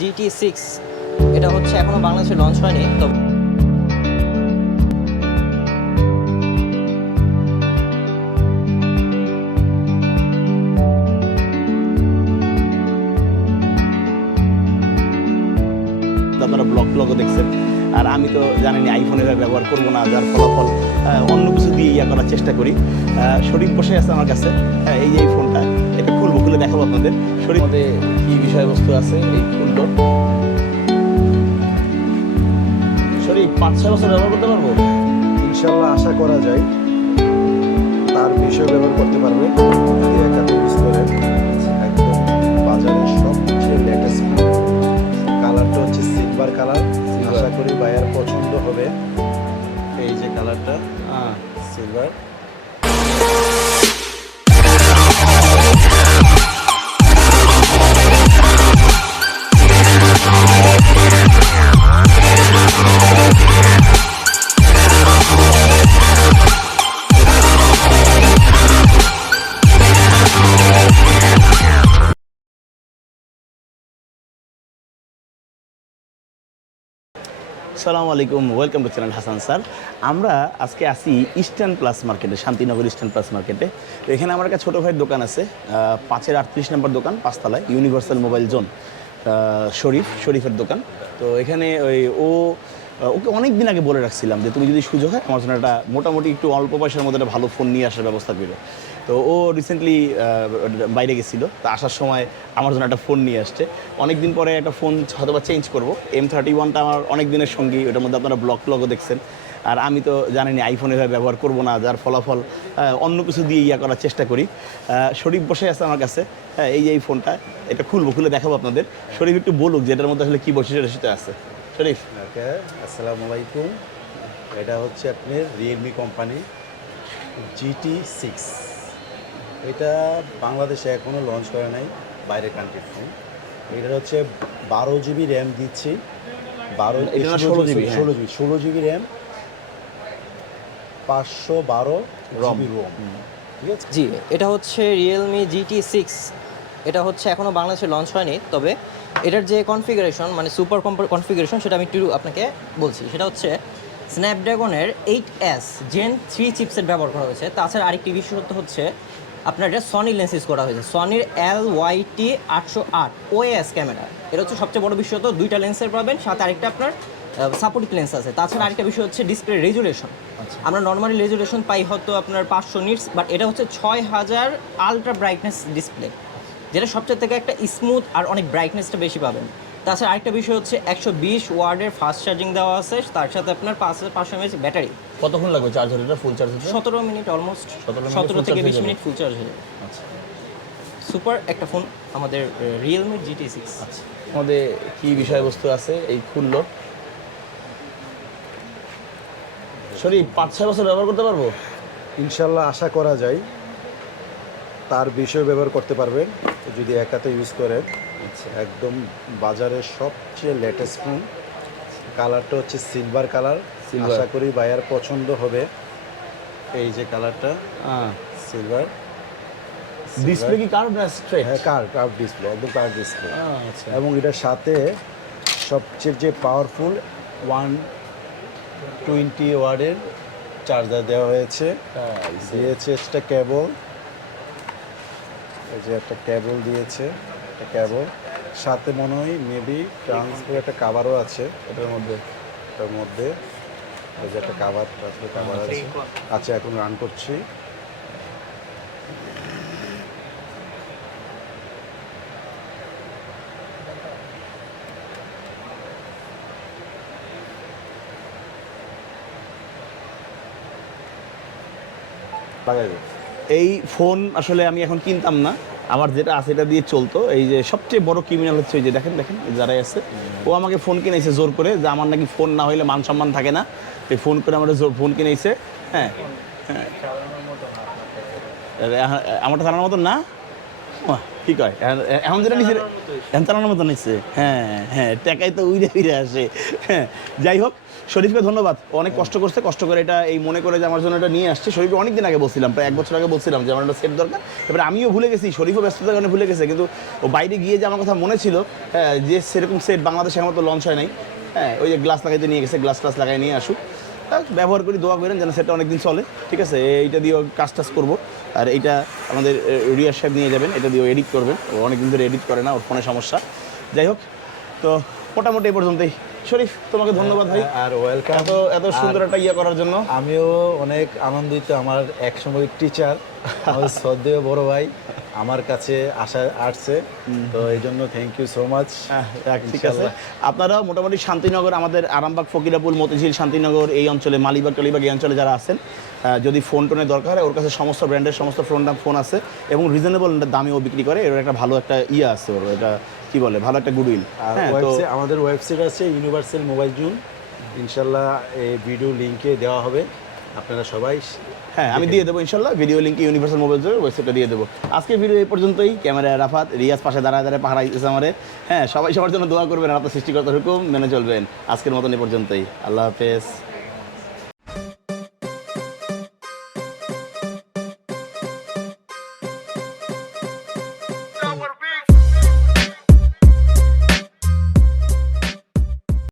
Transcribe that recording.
GT6 এটা হচ্ছে এখনো বাংলাদেশে লঞ্চ হয়নি, তবে আপনারা ব্লগও দেখছেন। আর আমি তো জানি আইফোন এভাবে ব্যবহার করবো না, যার ফলাফল অন্য কিছু দিয়ে ইয়া করার চেষ্টা করি। শরীফ বসে আছে আমার কাছে, এই যে এই ফোনটা, এটা খুলবো, খুলে দেখাবো আপনাদের শরীফ মধ্যে কী বিষয়বস্তু আছে। এই খুললো শরীফ 5-6 বছর ব্যবহার করতে পারবো ইনশাল্লাহ, আশা করা যায়। তার বিষয় ব্যবহার করতে পারবে যদি একাতে ইউজ করেন। একদম বাজারের সবচেয়ে লেটেস্ট কালারটা হচ্ছে সিলভার কালার। আশা করি ভাইয়ার পছন্দ হবে। এই যে কালারটা সিলভার। আসসালামু আলাইকুম, welcome to channel Hasan sir. আমরা আজকে আসি ইস্টার্ন প্লাস মার্কেটে, শান্তিনগর ইস্টার্ন প্লাস মার্কেটে। তো এখানে আমার একটা ছোটো ভাইয়ের দোকান আছে, 5-38 নম্বর দোকান, 5তলায়, ইউনিভার্সাল মোবাইল জোন, শরীফের দোকান। তো এখানে ওকে অনেক দিন আগে বলে রাখছিলাম যে তুমি যদি সুযোগ হয় আমার জন্য একটা মোটামুটি একটু অল্প পয়সার মধ্যে একটা ভালো ফোন নিয়ে আসার ব্যবস্থা করবে। তো ও রিসেন্টলি বাইরে গেছিলো, তো আসার সময় আমার জন্য একটা ফোন নিয়ে আসছে। অনেক দিন পরে একটা ফোন হয়তো বা চেঞ্জ করবো। M31টা আমার অনেক দিনের সঙ্গী, ওটার মধ্যে আপনারা ব্লগও দেখছেন। আর আমি তো জানি আইফোন এভাবে ব্যবহার করবো না, যার ফলাফল অন্য কিছু দিয়ে ইয়া করার চেষ্টা করি। শরীফ বসে আছে আমার কাছে, এই যে এই ফোনটা, এটা খুলবো, খুলে দেখাবো আপনাদের। শরীফ একটু বলুক যে এটার মধ্যে আসলে কী বৈশিষ্ট্য আছে। শরীফ, ওকে, আসসালামু আলাইকুম। এটা হচ্ছে আপনার রিয়েলমি কোম্পানি GT6। এটা বাংলাদেশে এখনও লঞ্চ করে নাই, বাইরের কান্ট্রির ফোন। এটা হচ্ছে 12 জিবি র্যাম দিচ্ছি। 16 GB, 16 GB RAM, 512 GB ROM. ঠিক আছে। জি, এটা হচ্ছে রিয়েলমি GT6। এটা হচ্ছে এখনো বাংলাদেশে লঞ্চ হয়নি, তবে এটার যে কনফিগারেশন, মানে সুপার কনফিগারেশন, সেটা আমি একটু আপনাকে বলছি। সেটা হচ্ছে স্ন্যাপড্রাগনের 8S Gen 3 চিপসেট ব্যবহার করা হয়েছে। তাছাড়া আরেকটি বিশেষত্ব হচ্ছে আপনার এটা সনি লেন্স ইউজ করা হয়েছে, সনির LYT 808 OAS ক্যামেরা। এটা হচ্ছে সবচেয়ে বড় বিশেষত্ব। 2টা লেন্সের পাবেন, সাথে আরেকটা আপনার সাপোর্টিভ লেন্স আছে। তাছাড়া আরেকটা বিষয় হচ্ছে ডিসপ্লে রেজুলেশন। আমরা নর্মালি রেজুলেশন পাই হয়তো আপনার 500 নিটস, বাট এটা হচ্ছে 6000 আলট্রা ব্রাইটনেস ডিসপ্লে, যেটা সবচেয়ে থেকে একটা স্মুথ আর অনেক ব্রাইটনেসটা বেশি পাবেন। তাছাড়া আরেকটা বিষয় হচ্ছে 120 ওয়াটের ফাস্ট চার্জিং দেওয়া আছে, তার সাথে আপনার 5500 mAh ব্যাটারি। কতক্ষণ লাগবে চার্জ হতে, ফুল চার্জ হতে? 17 মিনিট, অলমোস্ট 17 থেকে 20 মিনিট ফুল চার্জ হয়ে যাবে। আচ্ছা, সুপার একটা ফোন আমাদের রিয়েলমি GT6। আচ্ছা, আমাদের কি বিষয়বস্তু আছে এই খুললো শরীফ 5-6 বছর ব্যবহার করতে পারবো ইনশাল্লাহ, আশা করা যায়। তার বিষয় ব্যবহার করতে পারবেন যদি একাতে ইউজ করেন। একদম বাজারের সবচেয়ে লেটেস্ট ফোন। কালারটা হচ্ছে সিলভার কালার। আশা করি ভাইয়ার পছন্দ হবে। এই যে কালারটা সিলভার। ডিসপ্লে কি কার্ভ না স্ট্রেট? হ্যাঁ, কার্ভ ডিসপ্লে, একদম কার্ভ ডিসপ্লে। আচ্ছা, এবং এটার সাথে সবচেয়ে যে পাওয়ারফুল 120 ওয়াটের চার্জার দেওয়া হয়েছে। দিয়েছে একটা কেবল, এই যে একটা কেবল দিয়েছে, একটা কেবল সাথে মনে হয় মেবি ট্রান্সফার একটা কাভারও আছে এটার মধ্যে। এই যে একটা কাভার আছে। আচ্ছা, এখন রান করছি। এই ফোন আসলে আমি এখন কিনতাম না, আমার যেটা আছে এটা দিয়ে চলতো। এই যে সবচেয়ে বড় ক্রিমিনাল হচ্ছে ওই যে দেখেন যারাই আছে, ও আমাকে ফোন কিনেছে জোর করে, যে আমার নাকি ফোন না হইলে মান সম্মান থাকে না। এই ফোন করে আমার জোর ফোন কিনেছে। হ্যাঁ, আমারটা চালানোর মতন না। কি কি কয় এখন যেটা নিচে এখন চালানোর মতো নিচ্ছে, হ্যাঁ হ্যাঁ, টাকাই তো উইরে উইরে আসে। হ্যাঁ, যাই হোক, শরীফকে ধন্যবাদ, ও অনেক কষ্ট করছে, কষ্ট করে এটা এই মনে করে যে আমার জন্য এটা নিয়ে আসছে। শরীফকে অনেক দিন আগে বলছিলাম, প্রায় 1 বছর আগে বলছিলাম যে আমার একটা সেট দরকার। এবার আমিও ভুলে গেছি, শরীফও ব্যস্ততার কারণে ভুলে গেছে, কিন্তু ও বাইরে গিয়ে যে আমার কথা মনে ছিল, হ্যাঁ, যে সেরকম সেট বাংলাদেশে আমার তো লঞ্চ হয় নাই। হ্যাঁ, ওই যে গ্লাস লাগাইতে নিয়ে গেছে, গ্লাস টাস লাগাই নিয়ে আসুক, ব্যবহার করি, দোয়া করেন যেন সেটটা অনেকদিন চলে। ঠিক আছে, এইটা দিয়েও কাজ টাজ করবো। আর এইটা আমাদের রিয়াজ সাহেব নিয়ে যাবেন, এটা দিয়েও এডিট করবেন, ও অনেকদিন ধরে এডিট করে না, ওর ফোনে সমস্যা। যাই হোক, তো মোটামুটি এই পর্যন্তই। শরীফ, তোমাকে ধন্যবাদ ভাই, আর ওয়েলকাম, এত এত সুন্দর একটা ইয়ে করার জন্য। আমিও অনেক আনন্দিত। আমার একসময় টিচার, আমার শ্রদ্ধেয় বড় ভাই আমার কাছে আসছে, তো এই জন্য থ্যাংক ইউ সো মাচ। ঠিক আছে, আপনারাও মোটামুটি শান্তিনগর, আমাদের আরামবাগ, ফকিরাপুল, মতিঝিল, শান্তিনগর এই অঞ্চলে, মালিবাগ টালিবাগ এই অঞ্চলে যারা আছেন, যদি ফোন টোনের দরকার হয়, ওর কাছে সমস্ত ব্র্যান্ডের সমস্ত ফোন আছে এবং রিজনেবল দামেও বিক্রি করে। এর একটা ভালো একটা ইয়ে আছে, ওর এটা কি বলে, ভালো একটা গুডউইল। আর আমাদের ওয়েবসাইট আছে ইউনিভার্সাল মোবাইল জোন, ইনশাল্লাহ এই ভিডিও লিঙ্কে দেওয়া হবে, আপনারা সবাই। হ্যাঁ, আমি দিয়ে দেবো ইনশাল্লাহ, ভিডিও লিঙ্কে ইউনিভার্সাল মোবাইল ওয়েবসাইটটা দিয়ে দেবো। আজকের ভিডিও এই পর্যন্তই। ক্যামেরায় রাফাত, রিয়াজ পাশে দাঁড়ায় দাঁড়ায় পাহারা দিতেছে আমারে। হ্যাঁ, সবাই সবার জন্য দোয়া করবেন, আপনার সৃষ্টিকর্তার হুকুম মেনে চলবেন। আজকের মতন এই পর্যন্তই, আল্লাহ হাফেজ।